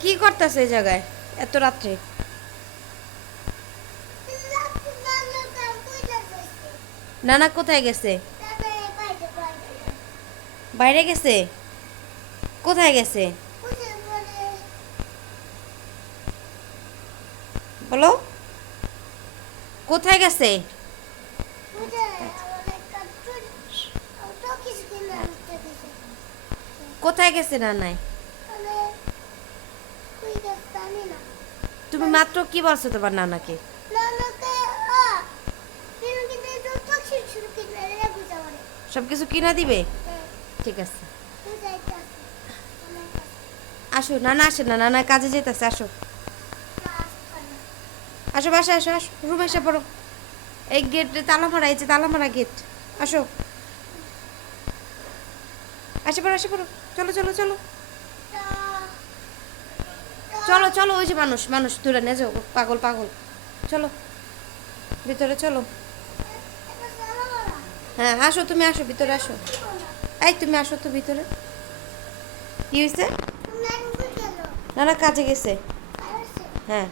কি করতেছে এই জায়গায় এত রাত্রে? নানা কোথায় গেছে? বাইরে গেছে? কোথায় গেছে বলো? কোথায় গেছে? কোথায় গেছে নানাই? তুমি মাত্র কি বলছো তোমার নানাকে? সবকিছু কিনা দিবে? ঠিক আছে, আসো। নানা আসে না, নানা কাজে যেতেছে। আসো আসো, বাসা আসো, আসো, রুমে এসে পড়ো। এই গেট তালা মারা, এই যে তালা মারা গেট। আসো, আসে পড়ো, আসে পড়ো। চলো চলো চলো চলো চলো। ওই যে মানুষ, মানুষ দূরে নিয়ে যাও। পাগল পাগল। চলো ভিতরে চলো। হ্যাঁ আসো, তুমি আসো ভিতরে আসো। এই তুমি আসো তো ভিতরে। কি হয়েছে? না না, কাজে গেছে। হ্যাঁ।